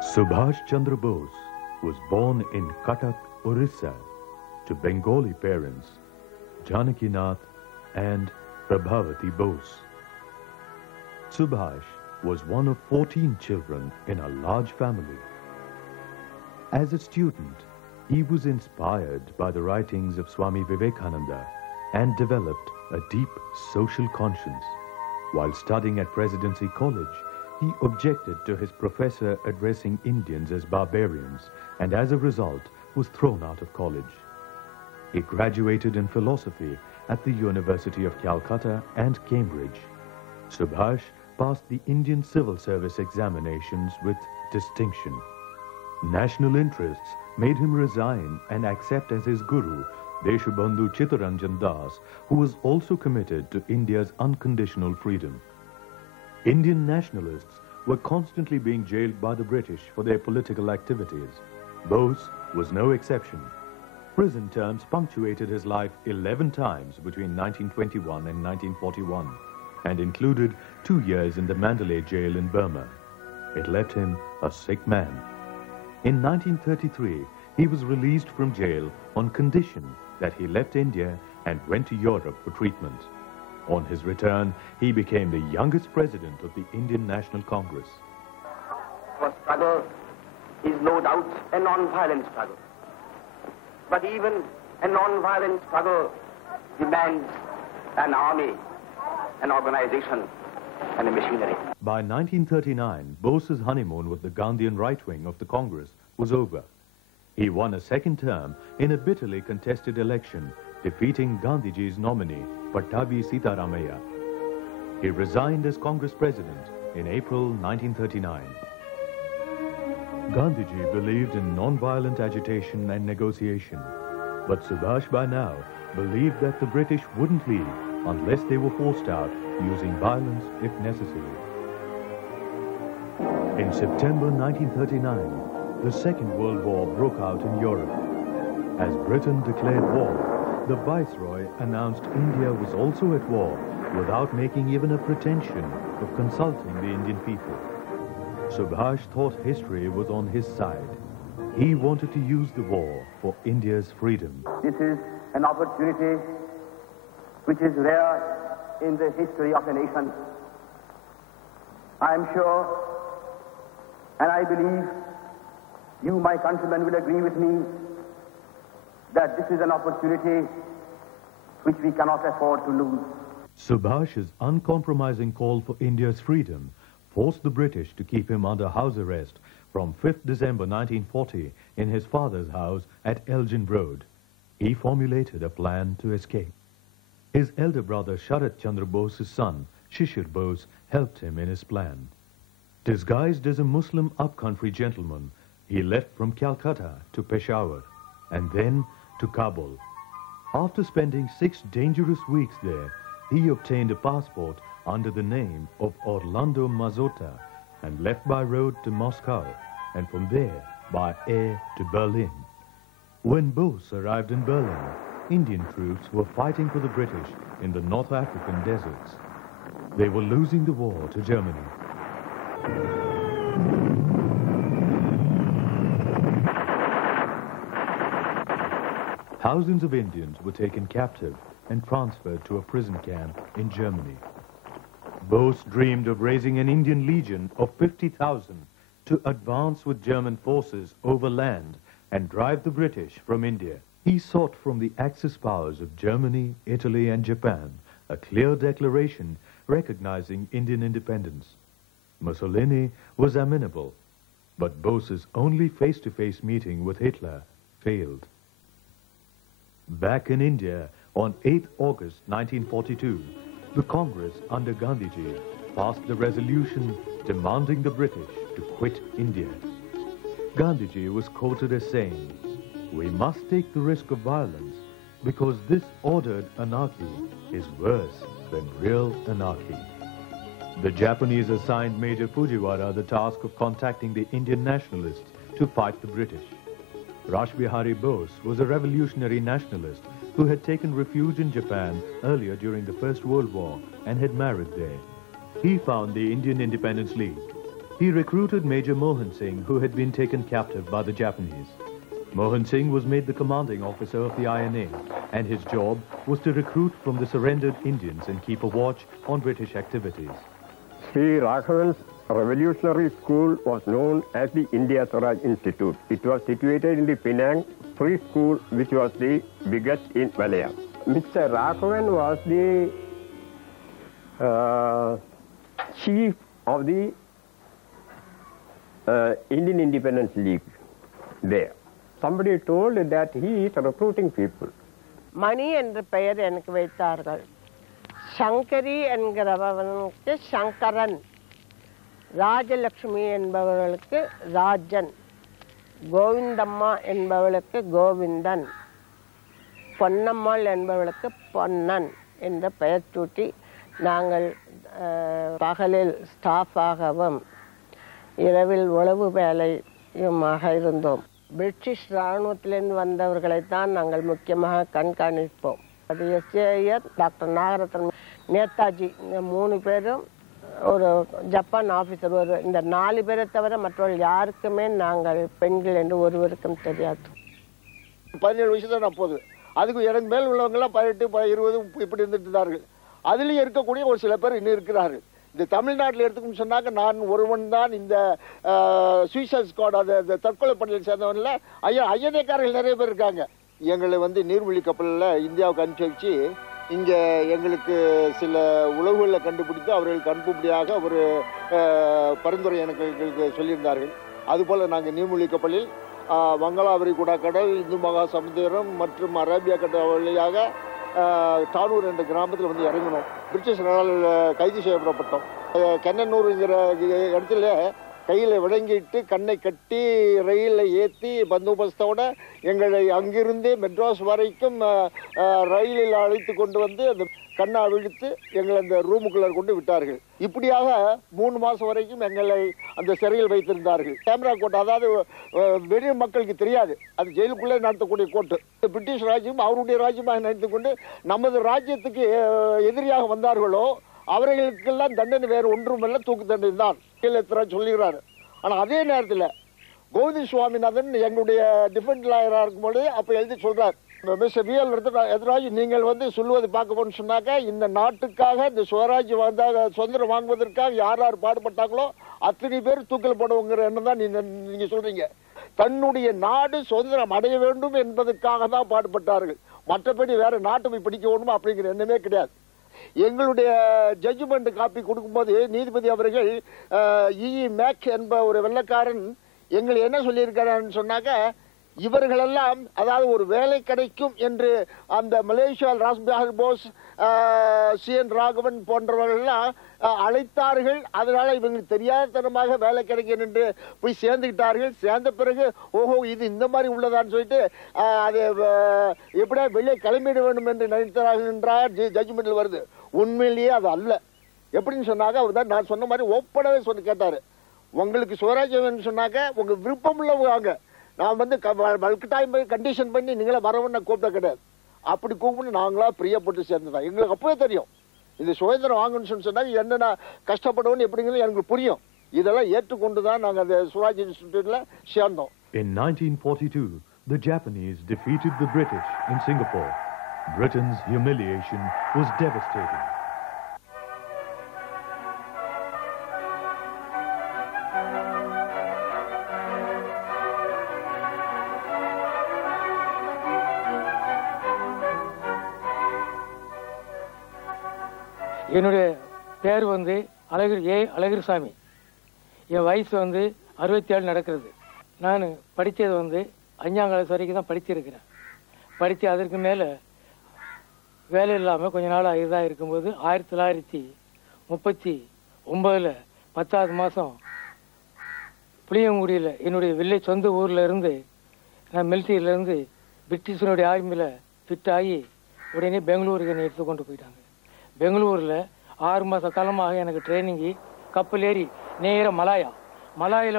Subhash Chandra Bose was born in Cuttack, Orissa, to Bengali parents, Janaki Nath and Prabhavati Bose. Subhash was one of 14 children in a large family. As a student, he was inspired by the writings of Swami Vivekananda and developed a deep social conscience. While studying at Presidency College, he objected to his professor addressing Indians as barbarians and as a result was thrown out of college. He graduated in philosophy at the University of Calcutta and Cambridge. Subhash passed the Indian Civil Service examinations with distinction. National interests made him resign and accept as his guru Deshabandhu Chittaranjan Das, who was also committed to India's unconditional freedom. Indian nationalists were constantly being jailed by the British for their political activities. Bose was no exception. Prison terms punctuated his life 11 times between 1921 and 1941 and included 2 years in the Mandalay jail in Burma. It left him a sick man. In 1933, he was released from jail on condition that he left India and went to Europe for treatment. On his return, he became the youngest president of the Indian National Congress. Our struggle is no doubt a non-violent struggle. But even a non-violent struggle demands an army, an organization, and a machinery. By 1939, Bose's honeymoon with the Gandhian right wing of the Congress was over. He won a second term in a bitterly contested election, defeating Gandhiji's nominee, Pattabhi Sitaramaiah. He resigned as Congress president in April 1939. Gandhiji believed in non-violent agitation and negotiation, but Subhash by now believed that the British wouldn't leave unless they were forced out using violence if necessary. In September 1939, the Second World War broke out in Europe. As Britain declared war, the Viceroy announced India was also at war without making even a pretension of consulting the Indian people. Subhash thought history was on his side. He wanted to use the war for India's freedom. This is an opportunity which is rare in the history of a nation. I am sure, and I believe you, my countrymen, will agree with me that this is an opportunity which we cannot afford to lose. Subhash's uncompromising call for India's freedom forced the British to keep him under house arrest from 5th December 1940 in his father's house at Elgin Road. He formulated a plan to escape. His elder brother Sharat Chandra Bose's son, Shishir Bose, helped him in his plan. Disguised as a Muslim upcountry gentleman, he left from Calcutta to Peshawar and then to Kabul. After spending 6 dangerous weeks there, he obtained a passport under the name of Orlando Mazzotta and left by road to Moscow and from there by air to Berlin. When Bose arrived in Berlin, Indian troops were fighting for the British in the North African deserts. They were losing the war to Germany. Thousands of Indians were taken captive and transferred to a prison camp in Germany. Bose dreamed of raising an Indian legion of 50,000 to advance with German forces over land and drive the British from India. He sought from the Axis powers of Germany, Italy, and Japan a clear declaration recognizing Indian independence. Mussolini was amenable, but Bose's only face-to-face meeting with Hitler failed. Back in India, on 8 August 1942, the Congress under Gandhiji passed the resolution demanding the British to quit India. Gandhiji was quoted as saying, "We must take the risk of violence because this ordered anarchy is worse than real anarchy." The Japanese assigned Major Fujiwara the task of contacting the Indian nationalists to fight the British. Rash Bihari Bose was a revolutionary nationalist who had taken refuge in Japan earlier during the First World War and had married there. He found the Indian Independence League. He recruited Major Mohan Singh, who had been taken captive by the Japanese. Mohan Singh was made the commanding officer of the INA, and his job was to recruit from the surrendered Indians and keep a watch on British activities. Sri Raghavan's revolutionary school was known as the India Swaraj Institute. It was situated in the Penang Free School, which was the biggest in Malaya. Mr. Raghavan was the chief of the Indian Independence League there. Somebody told that he is recruiting people. மணி என்ற பெயர் எனக்கு வைத்தார்கள். சங்கரி என்கிறவனுக்கு சங்கரன், ராஜலட்சுமி என்பவர்களுக்கு ராஜன், கோவிந்தம்மா என்பவளுக்கு கோவிந்தன், பொன்னம்மாள் என்பவளுக்கு பொன்னன் என்ற பெயர் சூட்டி நாங்கள் பகலில் ஸ்டாஃபாகவும் இரவில் உளவு வேலையுமாக இருந்தோம். பிரிட்டிஷ் இராணுவத்திலிருந்து வந்தவர்களைத்தான் நாங்கள் முக்கியமாக கண்காணிப்போம். அது எஸ்ஏஆர், டாக்டர் நாகரத்னம், நேதாஜி, இந்த 3 பேரும் ஒரு ஜப்பான் ஆஃபீஸர், இந்த 4 பேரை தவிர மற்றவர்கள் யாருக்குமே நாங்கள் பெண்கள் என்று ஒருவருக்கும் தெரியாது. 17 வயசு தான் அப்போது. அதுக்கு எனக்கு மேல் உள்ளவங்கெல்லாம் 18, 20 இப்படி இருந்துட்டு இருந்தார்கள். அதுலேயும் இருக்கக்கூடிய ஒரு சில பேர் இன்னும் இருக்கிறார்கள். இந்த தமிழ்நாட்டில் எடுத்துக்கணும்னு சொன்னாக்க நான் ஒருவன் தான் இந்த சுயசைட் ஸ்குவாட், அந்த தற்கொலை பணியில் சேர்ந்தவன்ல ஐயனேக்காரர்கள் நிறைய பேர் இருக்காங்க. எங்களை நீர்வழி கப்பலில் இந்தியாவுக்கு அனுப்பிச்சு வச்சு இங்கே எங்களுக்கு சில உளவுகளை கண்டுபிடித்து அவர்களுக்கு அனுப்பும்படியாக ஒரு பரிந்துரை எங்களுக்கு சொல்லியிருந்தார்கள். அதுபோல் நாங்கள் நீர்வழி கப்பலில் வங்காள விரிகுடா கடல், இந்து மகா சமுத்திரம் மற்றும் அரேபியா கடல் வழியாக டானூர் என்ற கிராமத்தில் இறங்கணும். பிரிட்டிஷரால் கைது செய்யப்பட்டோம். கண்ணனூருங்கிற இடத்துல கையில் விளங்கிட்டு கண்ணை கட்டி ரயிலில் ஏற்றி பந்தோபஸ்தோட எங்களை அங்கிருந்தே மெட்ராஸ் வரைக்கும் ரயிலில் அழைத்து கொண்டு வந்து அந்த கண்ணை அவிழ்த்து எங்களை அந்த ரூமுக்குள்ளே கொண்டு விட்டார்கள். இப்படியாக 3 மாதம் வரைக்கும் எங்களை அந்த சிறையில் வைத்திருந்தார்கள். கேமரா கோட், அதாவது வெளி மக்களுக்கு தெரியாது, அது ஜெயிலுக்குள்ளே நடத்தக்கூடிய கோட்டு. பிரிட்டிஷ் ராஜ்யம் அவருடைய ராஜ்யமாக நினைத்து கொண்டு நமது ராஜ்யத்துக்கு எதிரியாக வந்தார்களோ அவர்களுக்கெல்லாம் தண்டனை வேறு ஒன்றுமல்ல, தூக்கு தண்டனை தான் சொல்லுகிறார். ஆனால் அதே நேரத்தில் கோவிந்த சுவாமிநாதன் எங்களுடைய டிஃபென்ஸ் லாயராக இருக்கும்போது அப்போ எழுதி சொல்றார், மிஸ்டர் விஎல் எதிராஜ், நீங்கள் சொல்லுவது பார்க்க போன்னு சொன்னாக்க இந்த நாட்டுக்காக இந்த சுவராஜ்யம் வந்தாக சுதந்திரம் வாங்குவதற்காக யார் யார் பாடுபட்டாங்களோ அத்தனை பேர் தூக்கில் போடுவோங்கிற எண்ணம் தான் நீங்க சொல்றீங்க. தன்னுடைய நாடு சுதந்திரம் அடைய வேண்டும் என்பதற்காக தான் பாடுபட்டார்கள். மற்றபடி வேற நாட்டை போய் பிடிக்க வேண்டுமா அப்படிங்கிற எண்ணமே கிடையாது. எங்களுடைய ஜட்ஜ்மெண்ட் காப்பி கொடுக்கும்போது நீதிபதி அவர்கள் இ மேக் என்ப ஒரு வெள்ளைக்காரன் எங்களை என்ன சொல்லியிருக்கிறான்னு சொன்னாக்க, இவர்களெல்லாம் அதாவது ஒரு வேலை கிடைக்கும் என்று அந்த மலேசியா ராஸ்பிஹாரி போஸ், சிஎன் ராகவன் போன்றவர்கள்லாம் அழைத்தார்கள். அதனால இவங்களுக்கு தெரியாதனமாக வேலை கிடைக்கும் என்று போய் சேர்ந்துக்கிட்டார்கள். சேர்ந்த பிறகு ஓஹோ இது இந்த மாதிரி உள்ளதான்னு சொல்லிட்டு அது எப்படியா வெளியே கிளம்பிட வேண்டும் என்று நினைத்தார்கள் என்றார் ஜட்ஜ்மெண்ட்ல வருது. உண்மையிலேயே அது அல்ல. எப்படின்னு சொன்னாங்க, அவர் தான் நான் சொன்ன மாதிரி ஓப்பனாவே சொல்லி கேட்டாரு, உங்களுக்கு சுவராஜ்யம் சொன்னாக்க உங்க விருப்பம் உள்ளவங்க, நான் வல்கட்டாயம் கண்டிஷன் பண்ணி நீங்களே வரவன்னு கூப்பிட கிடையாது. அப்படி கூப்பிட்டு நாங்களா பிரியப்பட்டு சேர்ந்ததான். எங்களுக்கு அப்பவே தெரியும் இந்த சுதந்திரம் வாங்கணும்னு சொன்னாங்க என்னென்ன கஷ்டப்படுவோன்னு எப்படிங்கிறது எனக்கு புரியும். இதெல்லாம் ஏற்றுக்கொண்டு தான் நாங்கள் அந்த சுவராஜ் இன்ஸ்டிடியூட்ல சேர்ந்தோம். In 1942, the Japanese defeated the British in Singapore. Britain's humiliation was devastating. என்னுடைய பேர் அழகிரிசாமி. என் வயசு 67 நடக்கிறது. நான் படித்தது 5ஆம் கிளாஸ் வரைக்கும் தான் படிச்சிருக்கிறேன். படித்து அதற்கு மேலே வேலை இல்லாமல் கொஞ்ச நாள் இதாக இருக்கும்போது 1939 10வது மாதம் புளியங்குடியில் என்னுடைய வில்லேஜ் சொந்த ஊரில் இருந்து நான் மிலிட்ரியிலேருந்து பிரிட்டிஷனுடைய ஆர்மியில் ஃபிட் ஆகி உடனே பெங்களூருக்கு என்னை எடுத்து கொண்டு போயிட்டாங்க. பெங்களூரில் 6 மாத காலமாக எனக்கு ட்ரைனிங்கு. கப்பல் ஏறி நேராக மலாயில்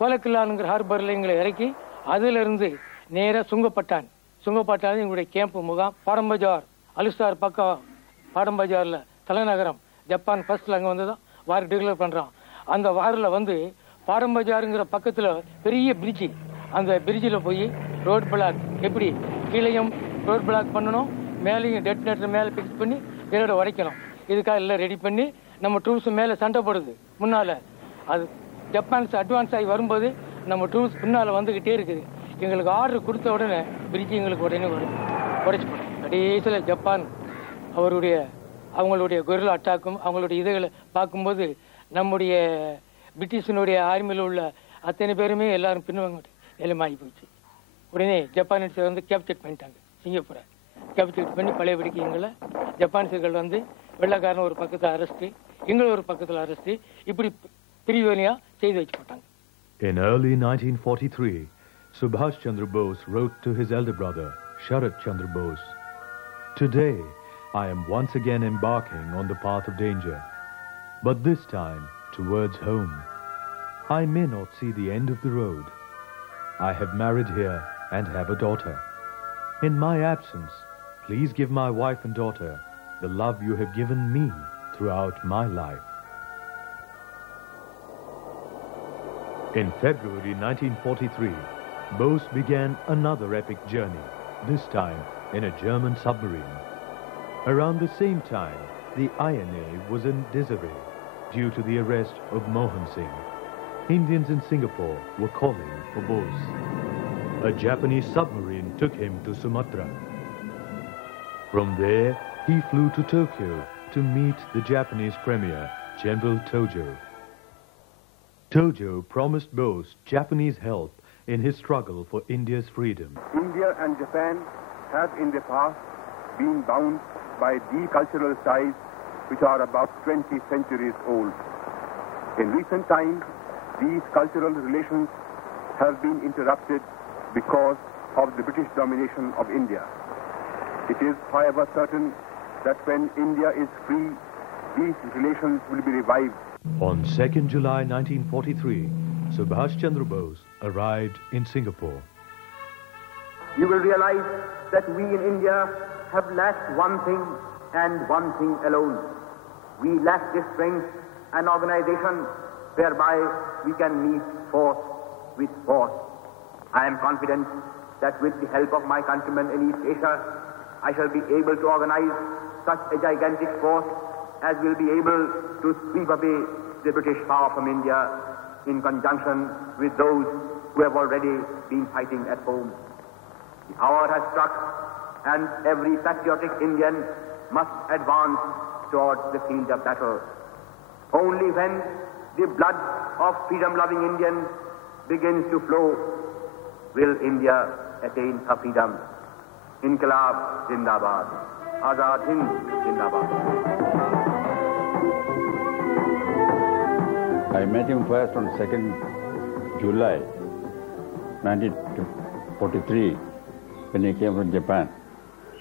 கோலக்கில்லானுங்கிற ஹார்பரில் எங்களை இறக்கி அதிலிருந்து நேராக சுங்கப்பட்டான் எங்களுடைய கேம்ப் முகாம் பாடம்பஜார் அலுஸ்தார் பக்கம் பாடம்பஜாரில் தலைநகரம் ஜப்பான் ஃபர்ஸ்ட்ல அங்கே தான் வார் டிக்ளேர் பண்ணுறான். அந்த வாரில் வந்து பாரம்பஜாருங்கிற பக்கத்தில் பெரிய பிரிட்ஜி, அந்த பிரிட்ஜில் போய் ரோட் பிளாக் எப்படி கீழேயும் ரோட் பிளாக் பண்ணணும், மேலேயும் டெட்டினேட்டர் மேலே ஃபிக்ஸ் பண்ணி கிரேடை உடைக்கணும். இதுக்காக எல்லாம் ரெடி பண்ணி நம்ம ட்ரூப்ஸ் மேலே சண்டை போடுது முன்னால். அது ஜப்பான்ஸ் அட்வான்ஸ் ஆகி வரும்போது நம்ம ட்ரூப்ஸ் பின்னால் வந்துக்கிட்டே இருக்குது. எங்களுக்கு ஆர்டர் கொடுத்த உடனே பிரிட்ஜ் எங்களுக்கு உடனே உடைச்சு போடும். கடைசியில் ஜப்பான் அவங்களுடைய கொரில்லா அட்டாக்கும் அவங்களுடைய இதுகளை பார்க்கும்போது நம்முடைய பிரிட்டிஷினுடைய ஆர்மியில் உள்ள அத்தனை பேருமே எல்லாரும் பின்வாங்க நிலைமாகி போயிடுச்சு. உடனே ஜப்பானியர்ஸ் வந்து கேப்சர் பண்ணிட்டாங்க. சிங்கப்பூரை கேப்சர் பண்ணி பழையபடிக்கு எங்களை ஜப்பானியர்கள் வந்து வெள்ளக்காரன் ஒரு பக்கத்தில் அரெஸ்ட்டு, எங்களை ஒரு பக்கத்தில் அரெஸ்ட்டு, இப்படி பிரிவினையாக செய்து வச்சு போட்டாங்க. In early 1943, Subhash Chandra Bose wrote to his elder brother, Sharat Chandra Bose, "Today, I am once again embarking on the path of danger, but this time towards home. I may not see the end of the road. I have married here and have a daughter. In my absence, please give my wife and daughter the love you have given me throughout my life." In February 1943, Bose began another epic journey, this time in a German submarine. Around the same time, the INA was in disarray due to the arrest of Mohan Singh. Indians in Singapore were calling for Bose. A Japanese submarine took him to Sumatra. From there, he flew to Tokyo to meet the Japanese Premier, General Tojo. Tojo promised Bose Japanese help in his struggle for India's freedom. India and Japan have in the past been bound by deep cultural ties which are about 20 centuries old. In recent times, these cultural relations have been interrupted because of the British domination of India. It is, however, certain that when India is free, these relations will be revived. On 2nd July 1943, Subhash Chandra Bose arrived in Singapore. You will realize that we in India have lacked one thing and one thing alone. We lack the strength and organization whereby we can meet force with force. I am confident that with the help of my countrymen in East Asia, I shall be able to organize such a gigantic force as will be able to sweep away the British power from India in conjunction with those who have already been fighting at home. The hour has struck and every patriotic Indian must advance towards the field of battle. Only when the blood of freedom-loving Indians begins to flow will India attain her freedom. Inqilab Zindabad. Azad Hind Zindabad. I met him first on 2nd July 1943 when he came from Japan.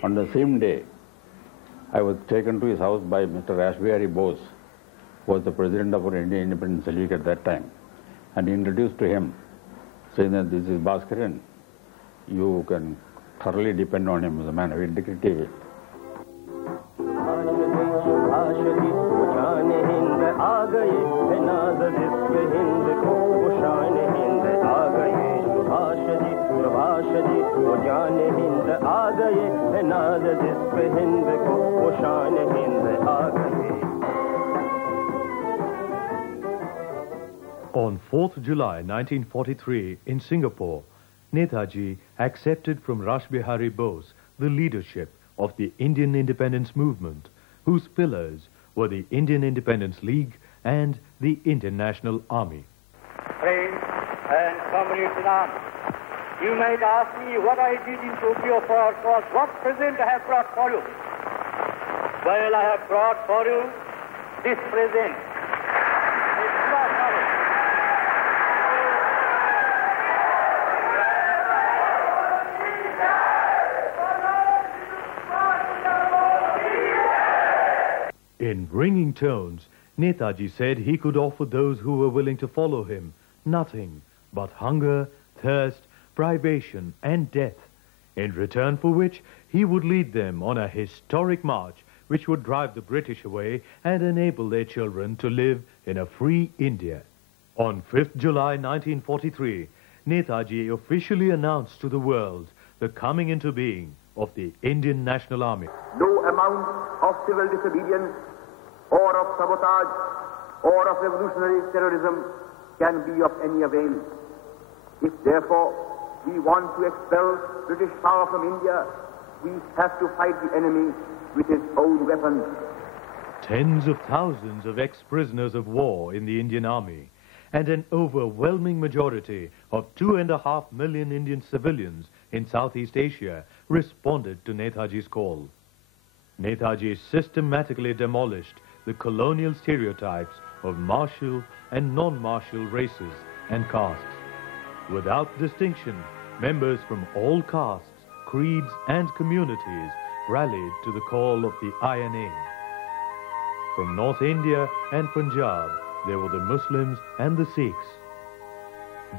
On the same day, I was taken to his house by Mr. Rashbihari Bose, who was the president of our Indian Independence League at that time, and he introduced to him, saying that this is Bhaskaran. You can thoroughly depend on him as a man of integrity. On 4th July 1943 in Singapore, Netaji accepted from Rashbihari Bose the leadership of the Indian independence movement, whose pillars were the Indian Independence League and the Indian National Army. Friends and comrades in arms, you might ask me what I did in Tokyo for what present I have brought for you. Well, I have brought for you this present. In ringing tones, Netaji said he could offer those who were willing to follow him nothing but hunger, thirst, privation, and death, in return for which he would lead them on a historic march which would drive the British away and enable their children to live in a free India. On 5th July 1943, Netaji officially announced to the world the coming into being of the Indian National Army. No amount of civil disobedience or of sabotage or of revolutionary terrorism can be of any avail. If therefore we want to expel British power from India, we have to fight the enemy with his own weapons. Tens of thousands of ex-prisoners of war in the Indian Army and an overwhelming majority of 2.5 million Indian civilians in Southeast Asia responded to Netaji's call. Netaji systematically demolished the colonial stereotypes of martial and non-martial races and castes. Without distinction, members from all castes, creeds and communities rallied to the call of the INA. From North India and Punjab, there were the Muslims and the Sikhs.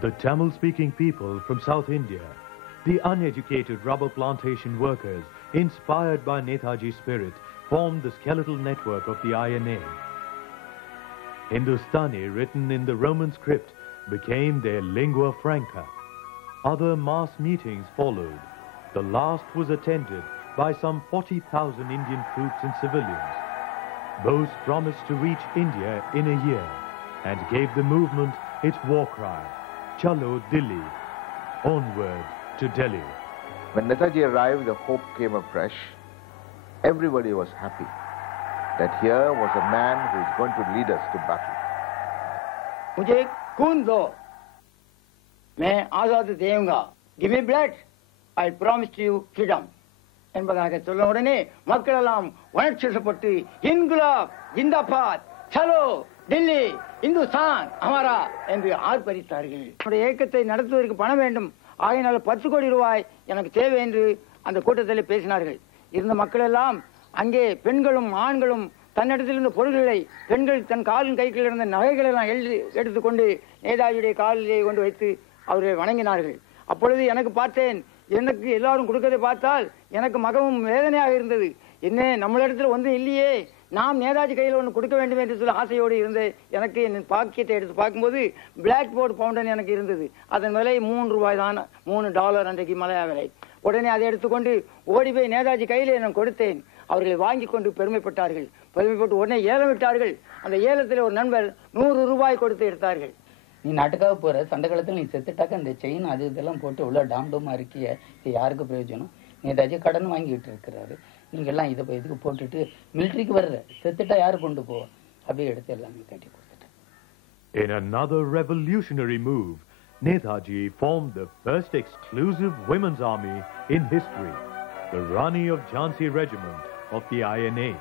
The Tamil-speaking people from South India, the uneducated rubber plantation workers, inspired by Netaji's spirit, formed the skeletal network of the INA. Hindustani, written in the Roman script, became their lingua franca. Other mass meetings followed. The last was attended by some 40,000 Indian troops and civilians. Bose promised to reach India in a year and gave the movement its war cry, Chalo Delhi, onward to Delhi. When Netaji arrived, the hope came afresh. Everybody was happy that here was a man who is going to lead us to battle. मुझे खून दो, मैं आजाद देऊंगा. Give me blood, I promise you freedom. என்பதாக சொல்ல உடனே மக்கள் எல்லாம் உணர்ச்சிப்பட்டு இன்குலாப் ஜிந்தாபாத் சலோ டெல்லி இந்துஸ்தான் அமரா என்று ஆர்ப்பரித்தார்கள். என்னுடைய இயக்கத்தை நடத்துவதற்கு பணம் வேண்டும், ஆகையினால் 10 கோடி ரூபாய் எனக்கு தேவை என்று அந்த கூட்டத்தில் பேசினார்கள். இருந்த மக்கள் எல்லாம் அங்கே பெண்களும் ஆண்களும் தன்னிடத்தில் இருந்த பொருள்களை, பெண்கள் தன் காலின் கைகளில் இருந்த நகைகளை எல்லாம் எடுத்துக்கொண்டு நேதாஜியுடைய காலிலே கொண்டு வைத்து அவர்களை வணங்கினார்கள். அப்பொழுது எனக்கு பார்த்தேன், எனக்கு எல்லாரும் கொடுக்கறதை பார்த்தால் எனக்கு மிகவும் வேதனையாக இருந்தது. என்ன நம்மளிடத்தில் ஒன்றும் இல்லையே, நாம் நேதாஜி கையில் ஒன்று கொடுக்க வேண்டும் என்று சொல்ல ஆசையோடு இருந்தேன். எனக்கு என் பாக்கெட்டை எடுத்து பார்க்கும்போது பிளாக் போர்டு பவுண்டன் எனக்கு இருந்தது. அதன் விலை $3 தான், $3 அன்றைக்கு மலையா விலை. உடனே அதை எடுத்துக்கொண்டு ஓடி போய் நேதாஜி கையில் நான் கொடுத்தேன். அவர்களை வாங்கி கொண்டு பெருமைப்பட்டார்கள். பெருமைப்பட்டு உடனே ஏலம் விட்டார்கள். அந்த ஏலத்தில் ஒரு நண்பர் $100 கொடுத்து எடுத்தார்கள். நீ நாட்டுக்காக போற சண்டை காலத்தில் நீ செத்துட்டாக்க அந்த செயின் அது இதெல்லாம் போட்டு உள்ள டாம்டோமா இருக்கிய, இது யாருக்கு பிரயோஜனம்? நேதாஜி கடன் வாங்கிட்டு இருக்கிறாரு, நீங்க எல்லாம் இதை இதுக்கு போட்டுட்டு மிலிட்டரிக்கு வர்ற, செத்துட்டா யாரு கொண்டு போவா? அப்படியே எடுத்து எல்லாமே கட்டி கொடுத்துட்டேன். In another revolutionary move, Netaji formed the first exclusive women's army in history, the Rani of Jhansi Regiment of the INA,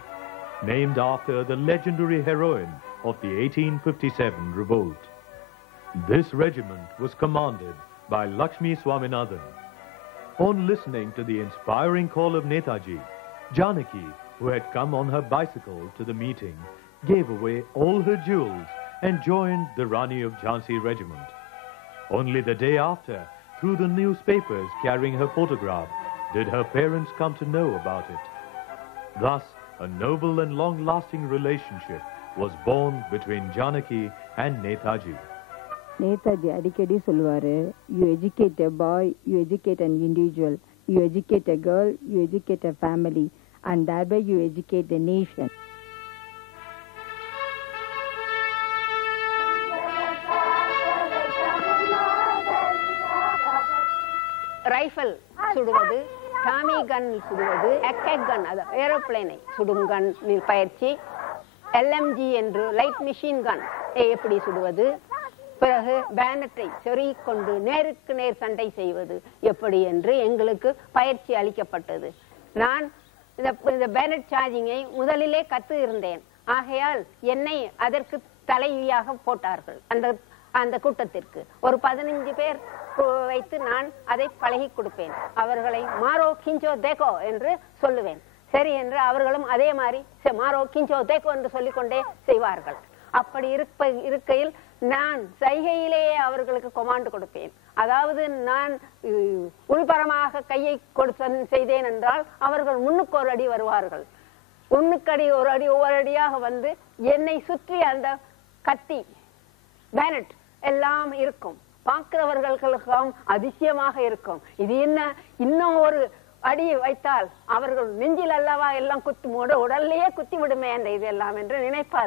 named after the legendary heroine of the 1857 revolt. This regiment was commanded by Lakshmi Swaminathan. On listening to the inspiring call of Netaji, Janaki, who had come on her bicycle to the meeting, gave away all her jewels and joined the Rani of Jhansi Regiment. Only the day after, through the newspapers carrying her photograph, did her parents come to know about it. Thus, a noble and long-lasting relationship was born between Janaki and Netaji. Netaji அடிக்கடி சொல்லுவாரு, you educate a boy, you educate an individual, you educate a girl, you educate a family, and thereby you educate the nation. Rifle சுடுவது, Tommy gun சுடுவது, எக்கெக் gun, அது ஏரோப்ளேனை சுடும் கன் பயிற்சி, LMG என்று லைட் மிஷின் கன் எப்படி சுடுவது, பிறகு பேனட்டை சொருகிக் கொண்டு நேருக்கு நேர் சண்டை செய்வது எப்படி என்று எங்களுக்கு பயிற்சி அளிக்கப்பட்டது. நான் இந்த பேனட் சார்ஜிங்கை முதலிலே கற்று இருந்தேன். ஆகையால் என்னை அதற்கு தலைவியாக போட்டார்கள். அந்த கூட்டத்திற்கு ஒரு 15 பேர் வைத்து நான் அதை பழகி கொடுப்பேன். அவர்களை மாரோ கிஞ்சோ தேக்கோ என்று சொல்லுவேன். சரி என்று அவர்களும் அதே மாதிரி மாரோ கிஞ்சோ தேக்கோ என்று சொல்லிக்கொண்டே செய்வார்கள். அப்படி இருக்கையில் நான் சைகையிலேயே அவர்களுக்கு கொமாண்டு கொடுப்பேன். அதாவது நான் உள்பரமாக கையை செய்தேன் என்றால் அவர்கள் முன்னுக்கு ஒரு அடி வருவார்கள். முன்னுக்கு ஒரு அடி ஒவ்வொரு அடியாக வந்து என்னை சுற்றி அந்த கத்தி, பேனட் எல்லாம் இருக்கும். பார்க்கிறவர்களுக்கும் அதிசயமாக இருக்கும். இது என்ன, இன்னும் ஒரு அடி வைத்தால் அவர்கள் நெஞ்சில் அல்லவா எல்லாம் குத்தி உடல்லையே குத்தி விடுமே அந்த இதெல்லாம் என்று நினைப்பார்.